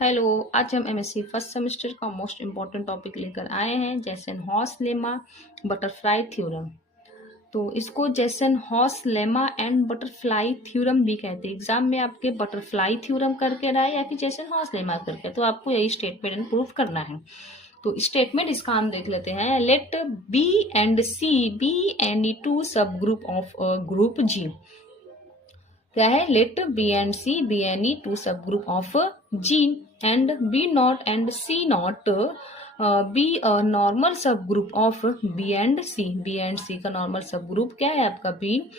Hello. आज हम MSc first semester का मोस्ट इम्पॉर्टेंट टॉपिक लेकर आए हैं, जेसन-हॉस लेमा बटरफ्लाई थ्योरम। तो इसको Jason-house lemma and butterfly theorem भी कहते हैं। एग्जाम में आपके बटरफ्लाई थ्योरम करके रहा है या फिर जेसन-हॉस लेमा करके, तो आपको यही स्टेटमेंट प्रूफ करना है। तो स्टेटमेंट इसका हम देख लेते हैं। Let B and C be any two subgroup of group G. क्या है? Let B and C be any two subgroup of G and B naught and C naught be a normal subgroup of B and C. B and C का normal subgroup क्या है आपका? B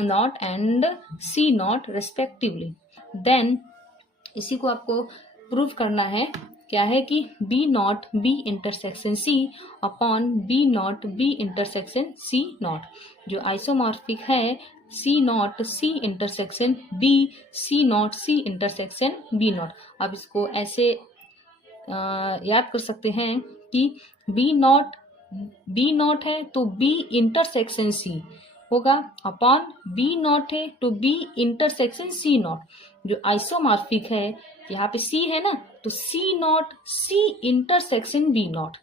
naught and C naught respectively. Then इसी को आपको prove करना है। क्या है कि B naught B intersection C upon B naught B intersection C naught, जो आइसोमॉर्फिक है C naught C intersection B, C naught C intersection B naught. अब इसको ऐसे याद कर सकते हैं कि बी नॉट है तो बी इंटरसेक्शन सी होगा अपॉन बी नॉट है तो बी इंटरसेक्शन सी नॉट, जो आइसोमॉर्फिक है। यहाँ पे सी है ना, तो C naught C intersection B naught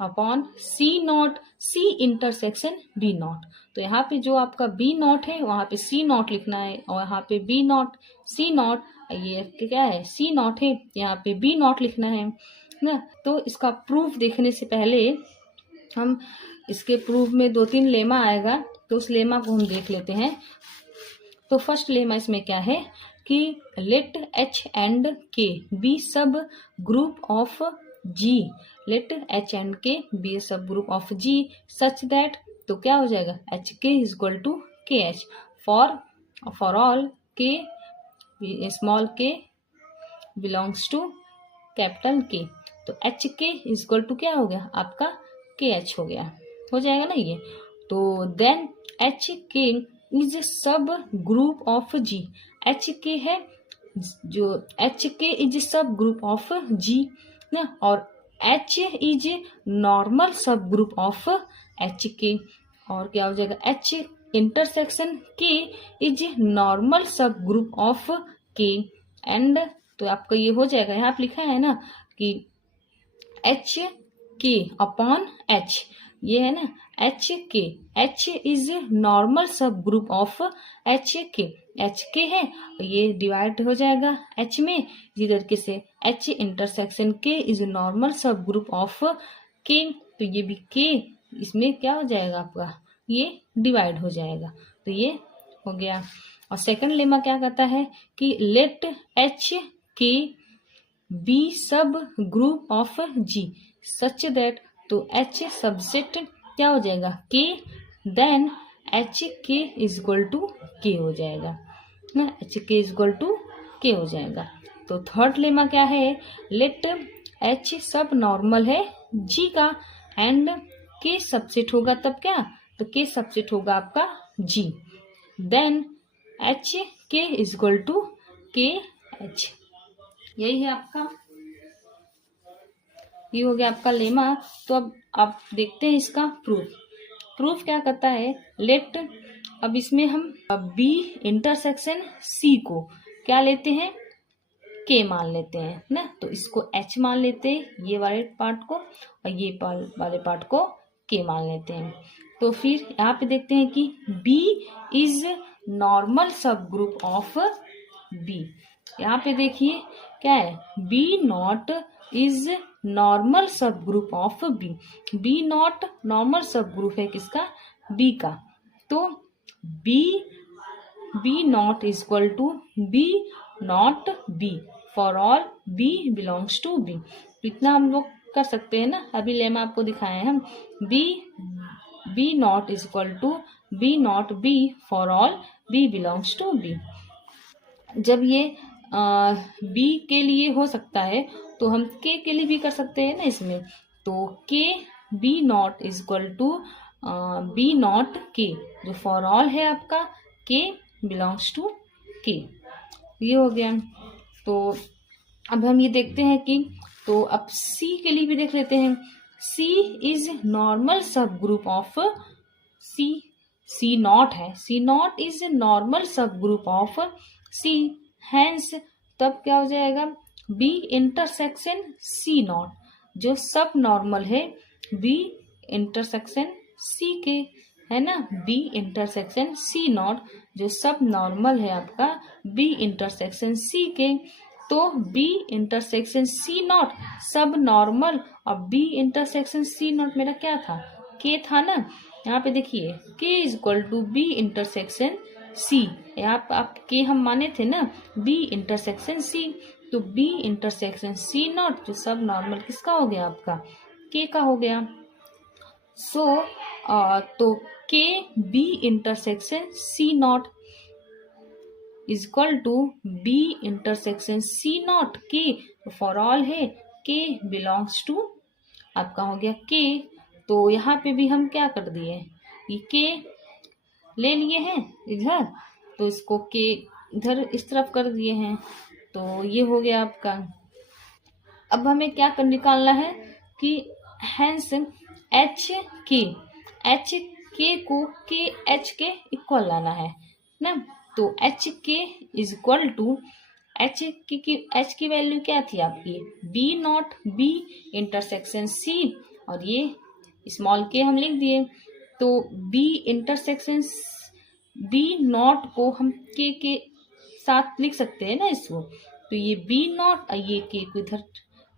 upon C naught C intersection B naught. तो यहाँ पे जो आपका बी नॉट है वहां पे सी नॉट लिखना है, और यहाँ पे बी नॉट सी नॉट, ये क्या है? सी नॉट है, यहाँ पे बी नॉट लिखना है ना। तो इसका प्रूफ देखने से पहले हम इसके प्रूफ में 2-3 लेमा आएगा, तो उस लेमा को हम देख लेते हैं। तो फर्स्ट लेमा इसमें क्या है कि let H and K be subgroup of G. Let H and K be subgroup of G such that, तो क्या हो जाएगा? H K is equal to K H for all K small K belongs to capital K. तो H K is equal to क्या हो गया आपका? के एच हो गया, हो जाएगा ना ये। तो देन एच के इज सब group of ji. H K है जो एच के इज सब ग्रुप ऑफ जी ना, और H is normal subgroup of H के। और क्या हो जाएगा? H intersection K is normal subgroup of के एंड, तो आपका ये हो जाएगा। यहाँ पे लिखा है ना कि एच के अपॉन एच, ये है ना एच के। H is normal subgroup of H के। एच के है, ये डिवाइड हो जाएगा एच में इसी तरीके से। H intersection K is normal subgroup of के, तो ये भी के इसमें क्या हो जाएगा आपका? ये डिवाइड हो जाएगा। तो ये हो गया। और सेकंड लेमा क्या कहता है कि let H K be subgroup of G such that, तो एच सबसेट क्या हो जाएगा? K. Then H K is equal to K हो जाएगा ना, H K is equal to K हो जाएगा। तो थर्ड लेमा क्या है? लेट एच सब नॉर्मल है जी का एंड के सबसेट होगा, तब क्या? तो के सबसेट होगा आपका जी। Then H K is equal to K H. यही है आपका, ये हो गया आपका लेमा। तो अब आप देखते हैं इसका प्रूफ क्या करता है। लेट, अब इसमें हम बी इंटरसेक्शन सी को क्या लेते हैं? के मान लेते हैं ना, तो इसको एच मान लेते हैं ये वाले पार्ट को, और ये वाले पार्ट को के मान लेते हैं। तो फिर यहाँ पे देखते हैं कि B is normal subgroup of B. यहाँ पे देखिए क्या है? B naught is normal subgroup of B. B naught normal subgroup है किसका? बी का। तो B naught is equal to B naught B for all B belongs to B. तो इतना हम लोग कर सकते हैं ना। अभी लेमा आपको दिखाए हम, B naught is equal to B naught B for all B belongs to B. जब ये बी के लिए हो सकता है तो हम के लिए भी कर सकते हैं ना इसमें। तो K B naught is equal to B naught K, जो फॉर ऑल है आपका के बिलोंग्स टू के। ये हो गया। तो अब हम ये देखते हैं कि, तो अब सी के लिए भी देख लेते हैं। सी is normal subgroup of C naught है, C naught is normal subgroup of C. Hence तब क्या हो जाएगा? बी इंटरसेक्शन सी नॉट, जो सब नॉर्मल है बी इंटरसेक्शन सी के, है ना, बी इंटरसेक्शन सी नॉट, जो सब नॉर्मल है आपका बी इंटरसेक्शन सी के। तो बी इंटरसेक्शन सी नॉट सब नॉर्मल, और बी इंटरसेक्शन सी नॉट मेरा क्या था, के था ना। यहाँ पे देखिए K is equal to B intersection C, यहाँ पे आप के हम माने थे ना, बी इंटरसेक्शन सी, तो बी इंटरसेक्शन सी नॉट जो सब नॉर्मल किसका हो गया आपका, के का हो गया। सो तो K B intersection C naught is equal to B intersection C naught K, for all है के बिलोंग्स टू आपका हो गया के। तो यहाँ पे भी हम क्या कर दिए, ये के ले लिए हैं इधर, तो इसको के इधर इस तरफ कर दिए हैं, तो ये हो गया आपका। अब हमें क्या कर निकालना है कि हैंस एच के को के एच के इक्वल लाना है ना। तो H K is equal to H की वैल्यू क्या थी आपकी, B naught B intersection C, और ये स्मॉल के हम लिख दिए। तो बी इंटरसेक्शन बी नॉट को हम के साथ लिख सकते हैं ना इसको, तो ये बी नॉट और ये के को इधर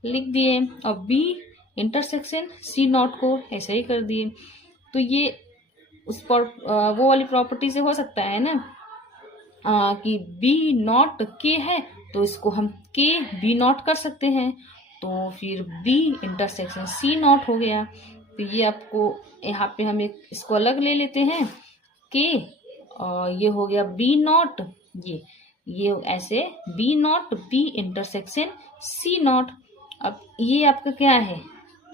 लिख दिए, और बी इंटरसेक्शन सी नॉट को ऐसे ही कर दिए। तो ये उस पर वो वाली प्रॉपर्टी से हो सकता है ना, कि बी नॉट के है तो इसको हम के बी नॉट कर सकते हैं, तो फिर बी इंटरसेक्शन सी नॉट हो गया। तो ये आपको यहाँ पे हम एक इसको अलग ले लेते हैं के, और ये हो गया बी नॉट, ये ऐसे B naught B intersection C naught. अब ये आपका क्या है,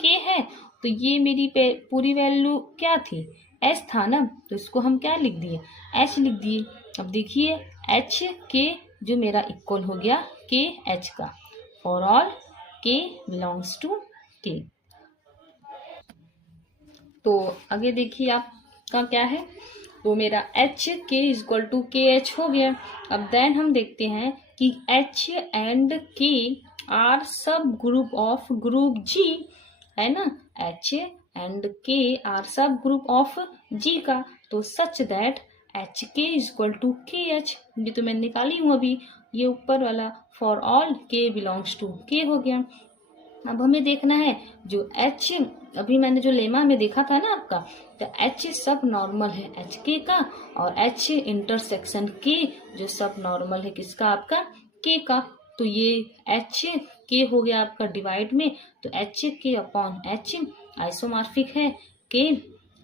के है, तो ये मेरी पूरी वैल्यू क्या थी, एच था ना, तो इसको हम क्या लिख दिए, एच लिख दिए। अब देखिए एच के जो मेरा इक्वल हो गया के एच का, फॉर ऑल के बिलोंग्स टू के। तो आगे देखिए आपका क्या है, तो मेरा H K is equal to K H हो गया। अब देन हम देखते हैं कि एच एंड के आर सब ग्रुप ऑफ ग्रुप जी, है ना, एच एंड के आर सब ग्रुप ऑफ जी का, तो such that H K is equal to K H, ये तो मैं निकाली हूँ अभी, ये ऊपर वाला फॉर ऑल के बिलोंग्स टू के हो गया। अब हमें देखना है जो एच, अभी मैंने जो लेमा में देखा था ना आपका, तो एच सब नॉर्मल है एच के का, और एच इंटरसेक्शन के जो सब नॉर्मल है किसका, आपका के का। तो ये एच के हो गया आपका डिवाइड में, तो एच के अपॉन एच आइसोमॉर्फिक है के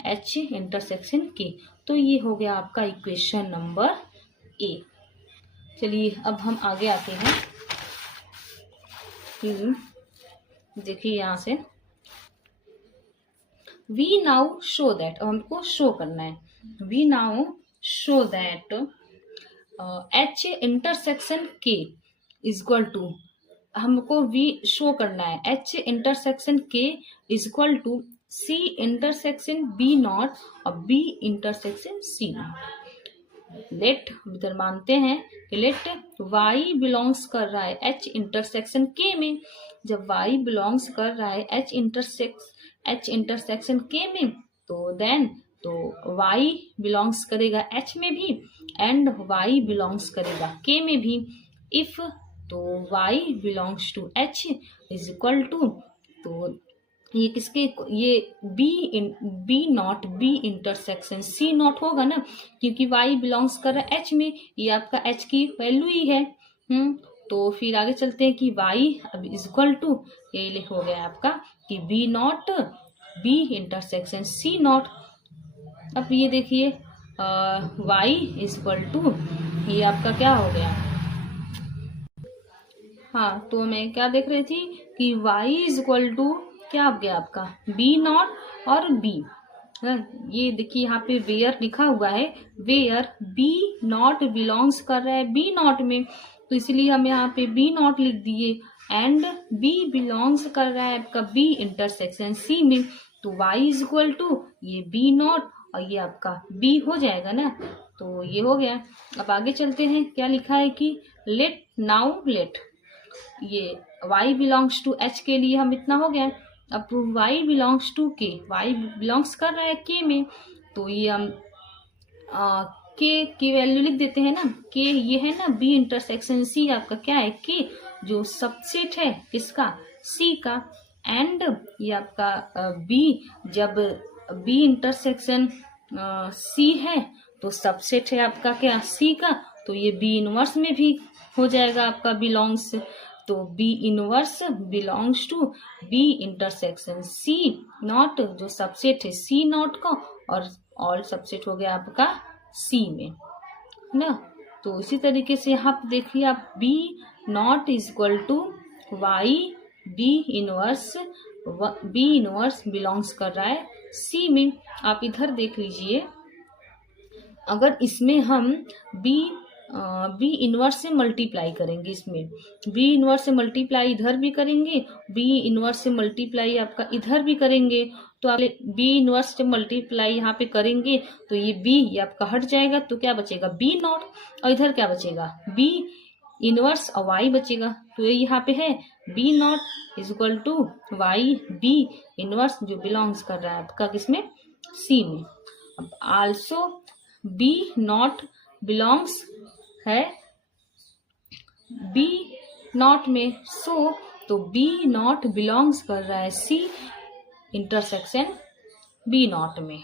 एच इंटरसेक्शन के। तो ये हो गया आपका इक्वेशन नंबर ए। चलिए अब हम आगे आते हैं, देखिए यहाँ से वी नाउ शो दैट, अब हमको शो करना है, we now show that H intersection K is equal to, हमको वी शो करना है H intersection K is equal to C intersection B naught और B intersection C naught. Let इधर मानते हैं कि लेट वाई बिलोंग्स कर रहा है एच इंटरसेक्शन के में, जब वाई बिलोंग्स कर रहा है एच इंटरसेक्शन के में, तो देन तो वाई बिलोंग्स करेगा एच में भी एंड वाई बिलोंग्स करेगा के में भी। इफ तो Y belongs to H is equal to, तो ये किसके, ये B naught B intersection C naught होगा ना, क्योंकि वाई बिलोंग्स कर रहा है एच में, ये आपका एच की वैल्यू ही है। तो फिर आगे चलते हैं कि वाई अब इज इक्वल टू, ये लिख हो गया आपका कि B naught B intersection C naught. अब ये देखिए वाई इज इक्वल टू, ये आपका क्या हो गया, हाँ तो मैं क्या देख रही थी कि वाई इज इक्वल टू क्या हो गया आपका बी नॉट और बी, ये देखिए यहाँ पे वेयर लिखा हुआ है, वेयर बी नॉट बिलोंग्स कर रहा है बी नॉट में, तो इसलिए हम यहाँ पे बी नॉट लिख दिए, एंड बी बिलोंग्स कर रहा है आपका बी इंटरसेक्शन सी में, तो वाई इज इक्वल टू ये बी नॉट और ये आपका बी हो जाएगा ना, तो ये हो गया। अब आगे चलते हैं, क्या लिखा है कि लेट नाउ लेट, ये y बिलोंग्स टू h के लिए हम इतना हो गया। अब y belongs to k, y belongs कर रहा है k में, तो ये हम k की वैल्यू लिख देते हैं ना। k ये है ना b इंटरसेक्शन c, आपका क्या है k, जो सबसेट है किसका, c का। एंड ये आपका b, जब b इंटरसेक्शन c है तो सबसेट है आपका क्या, c का, तो ये b इनवर्स में भी हो जाएगा आपका बिलोंग्स। तो b inverse belongs to b intersection c naught, जो सबसेट है c नॉट का, और ऑल सबसेट हो गया आपका c में, है ना। तो इसी तरीके से यहाँ पे देखिए आप b naught is equal to y, b inverse belongs कर रहा है c में। आप इधर देख लीजिए, अगर इसमें हम बी इनवर्स से मल्टीप्लाई करेंगे, इसमें बी इनवर्स से मल्टीप्लाई इधर भी करेंगे, बी इनवर्स से मल्टीप्लाई आपका इधर भी करेंगे, तो आप बी इनवर्स से मल्टीप्लाई यहाँ पे करेंगे तो ये बी ये आपका हट जाएगा, तो क्या बचेगा बी नॉट, और इधर क्या बचेगा बी इनवर्स और वाई बचेगा। तो ये यहाँ पे है B naught is equal to Y B inverse, जो बिलोंग्स कर रहा है आपका किसमें, सी में। अब आल्सो बी नॉट बिलोंग्स है बी नॉट में, सो तो बी नॉट बिलोंग्स कर रहा है सी इंटरसेक्शन बी नॉट में।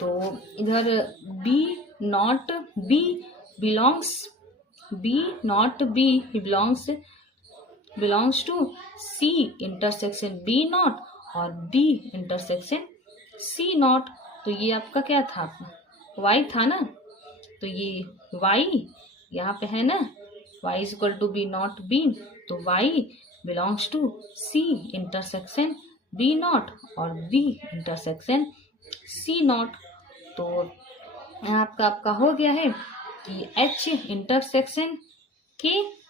तो इधर B naught B belongs to C intersection B naught और बी इंटरसेक्शन सी नॉट। तो ये आपका क्या था, y था ना, तो ये y यहाँ पे है ना, y is equal to B naught B, तो y belongs to c intersection b naught और b इंटरसेक्शन c नॉट। तो आपका हो गया है कि h इंटरसेक्शन के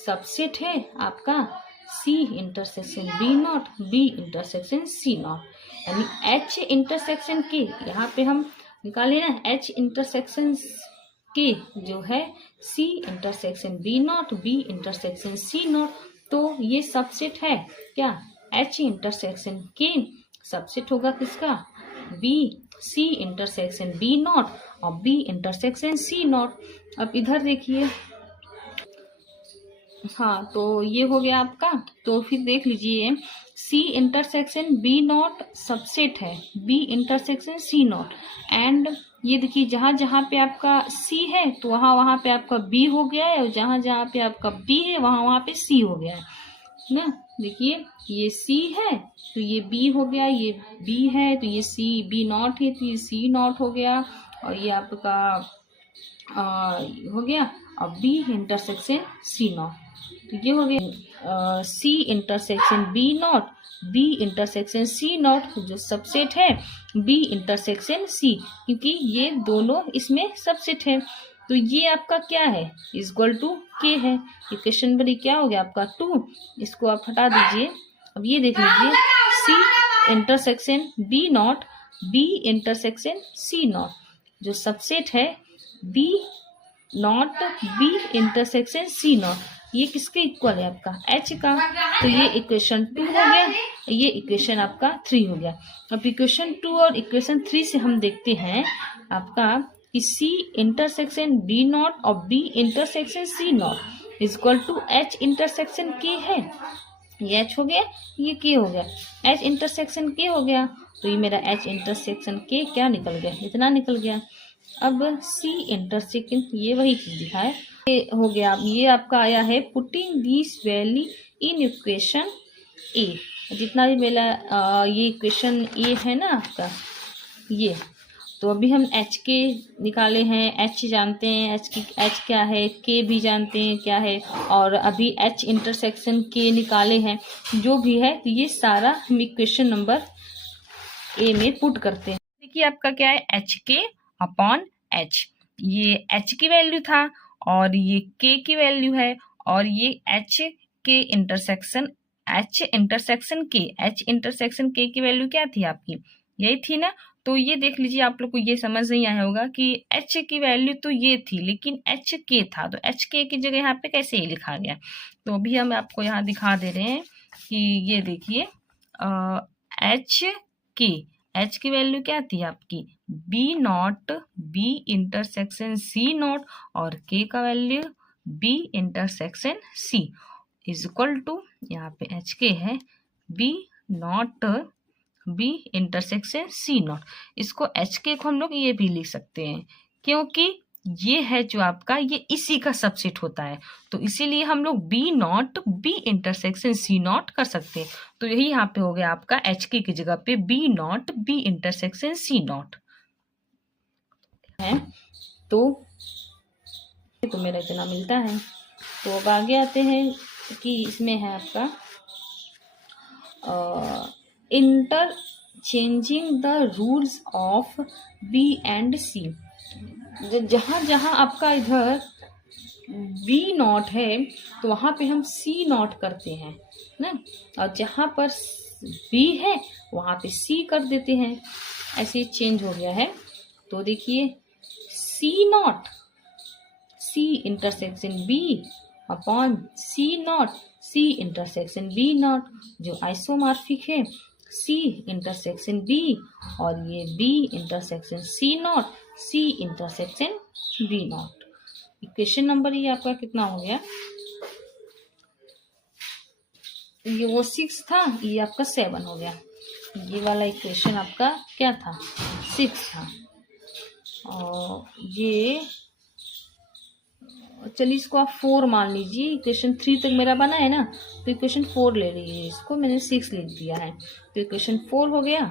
सबसेट है आपका c intersection b not, b intersection c not, यानी h इंटरसेक्शन के यहाँ पे हम निकाले ना, h इंटरसेक्शन के जो है c intersection b not, b intersection c naught, तो ये सबसेट है क्या, h इंटरसेक्शन के सबसेट होगा किसका, b c intersection b naught और b इंटरसेक्शन c नॉट। अब इधर देखिए, हाँ तो ये हो गया आपका। तो फिर देख लीजिए C intersection B not subset है B intersection C not, and ये देखिए जहाँ जहाँ पे आपका C है तो वहाँ वहाँ पे आपका B हो गया है, और जहाँ जहाँ पे आपका B है वहाँ वहाँ पे C हो गया है ना। देखिए ये C है तो ये B हो गया, ये B है तो ये C B नॉट है तो ये C नॉट हो गया, और ये आपका हो गया, और B इंटरसेक्शन C नॉट, तो ये हो गया C intersection B not, B intersection C naught जो सबसेट है B इंटरसेक्शन C, क्योंकि ये दोनों इसमें सबसेट है। तो ये आपका क्या है, इक्वल टू K है। इक्वेशन नंबर क्या हो गया आपका 2, इसको आप हटा दीजिए। अब ये देख लीजिए C intersection B not, B intersection C naught जो सबसेट है B not B intersection C not, ये किसके इक्वल है आपका H का। तो ये इक्वेशन 2 हो गया, ये इक्वेशन आपका 3 हो गया। अब इक्वेशन 2 और इक्वेशन 3 से हम देखते हैं आपका कि C इंटरसेक्शन B नॉट और B intersection C naught is equal to H intersection K है, ये H हो गया, ये K हो गया, H इंटरसेक्शन K हो गया, तो ये मेरा H इंटरसेक्शन K क्या निकल गया, इतना निकल गया। अब C इंटरसेक्शन ये वही चीज दिखा है, ये हो गया। ये आपका आया है putting this value in equation A, जितना भी मेरा ये इक्वेशन ए है ना आपका ये, तो अभी हम एच के निकाले हैं, एच जानते हैं एच क्या है, के भी जानते हैं क्या है, और अभी एच इंटरसेक्शन के निकाले हैं, जो भी है तो ये सारा हम इक्वेशन नंबर ए में पुट करते हैं। देखिए आपका क्या है एच के अपॉन एच, ये एच की वैल्यू था और ये के की वैल्यू है, और ये एच के इंटरसेक्शन एच इंटरसेक्शन के की वैल्यू क्या थी आपकी, यही थी ना। तो ये देख लीजिए, आप लोग को ये समझ नहीं आया होगा कि एच की वैल्यू तो ये थी लेकिन एच के था, तो एच के की जगह यहाँ पे कैसे ये लिखा गया। तो अभी हम आपको यहाँ दिखा दे रहे हैं कि ये देखिए एच की वैल्यू क्या थी आपकी B naught B intersection C naught, और के का value B intersection C is equal to, यहाँ पे एच के है B naught B intersection C naught. इसको एच के को हम लोग ये भी लिख सकते हैं क्योंकि ये है जो आपका ये इसी का सबसेट होता है, तो इसीलिए हम लोग B naught B intersection C naught कर सकते हैं। तो यही यहाँ पे हो गया आपका एच के की जगह पे B naught B intersection C naught है। तो मेरा इतना मिलता है। तो अब आगे आते हैं कि इसमें है आपका interchanging the rules of B and C. जहाँ जहाँ आपका इधर बी नॉट है तो वहाँ पे हम सी नॉट करते हैं ना, और जहाँ पर बी है वहाँ पे सी कर देते हैं, ऐसे चेंज हो गया है। तो देखिए C naught C intersection B upon C naught C intersection B naught, जो आइसोमॉर्फिक है सी इंटरसेक्शन बी, और ये B intersection C naught C intersection B naught. Equation number ये आपका कितना हो गया, ये वो 6 था, ये आपका 7 हो गया। ये वाला इक्वेशन आपका क्या था 6 था, और ये चलिए इसको आप 4 मान लीजिए। इक्वेशन 3 तक मेरा बना है ना, तो इक्वेशन 4 ले रही है, इसको मैंने 6 लिख दिया है, तो इक्वेशन 4 हो गया,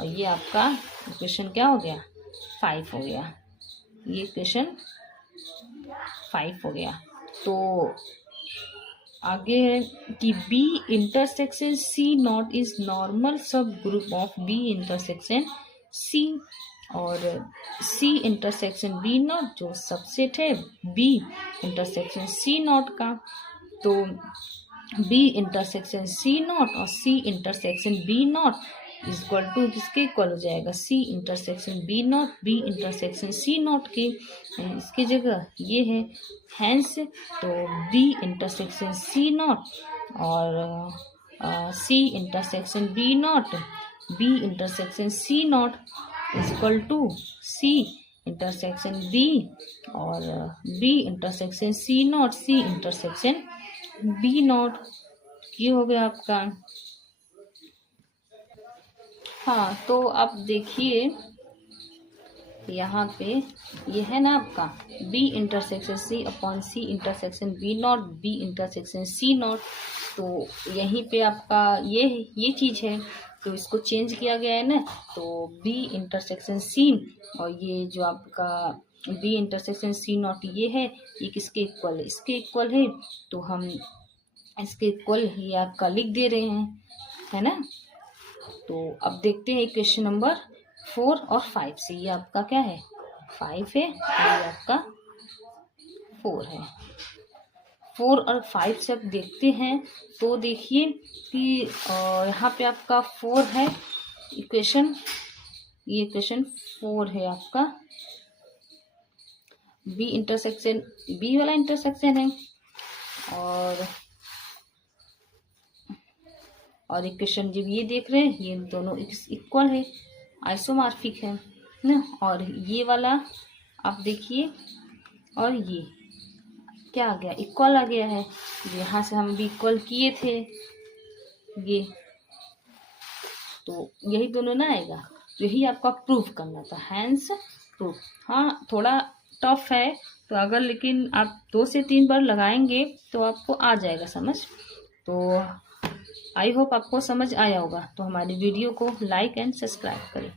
और ये आपका इक्वेशन क्या हो गया 5 हो गया। ये इक्वेशन 5 हो गया। तो आगे है कि B intersection C naught is normal subgroup of B intersection C, और सी इंटरसेक्शन बी नॉट जो सबसेट है बी इंटरसेक्शन सी नॉट का। तो बी इंटरसेक्शन सी नॉट और C intersection B naught is equal to किसके इक्वल हो जाएगा C intersection B naught B intersection C naught के, इसकी जगह ये है हैंस। तो बी इंटरसेक्शन सी नॉट और C intersection B naught B intersection C naught is equal to C intersection B और B intersection C naught C intersection B naught. ये हो गया आपका। हाँ, तो आप देखिए यहाँ पे ये है ना आपका B intersection C upon C intersection B naught B intersection C naught. तो यहीं पे आपका ये चीज़ है, तो इसको चेंज किया गया है ना, तो बी इंटरसेक्शन सी और ये जो आपका बी इंटरसेक्शन सी नॉट ये है, ये किसके इक्वल है, इसके इक्वल है। तो हम इसके इक्वल ये आपका लिख दे रहे हैं, है ना। तो अब देखते हैं क्वेश्चन नंबर 4 और 5 से। ये आपका क्या है 5 है और ये आपका 4 है। 4 और 5 से अब देखते हैं, तो देखिए कि यहाँ पे आपका 4 है इक्वेशन, ये इक्वेशन 4 है आपका, बी इंटरसेक्शन बी वाला इंटरसेक्शन है, और इक्वेशन जब ये देख रहे हैं ये दोनों इक्वल है, आइसोमॉर्फिक है ना। और ये वाला आप देखिए, और ये क्या आ गया इक्वल आ गया है, यहाँ से हम भी इक्वल किए थे ये, तो यही दोनों ना आएगा। तो यही आपका प्रूफ करना था, हैंस प्रूफ। हाँ थोड़ा टफ है, तो अगर लेकिन आप 2 से 3 बार लगाएंगे तो आपको आ जाएगा समझ। तो आई होप आपको समझ आया होगा। तो हमारी वीडियो को लाइक एंड सब्सक्राइब करें।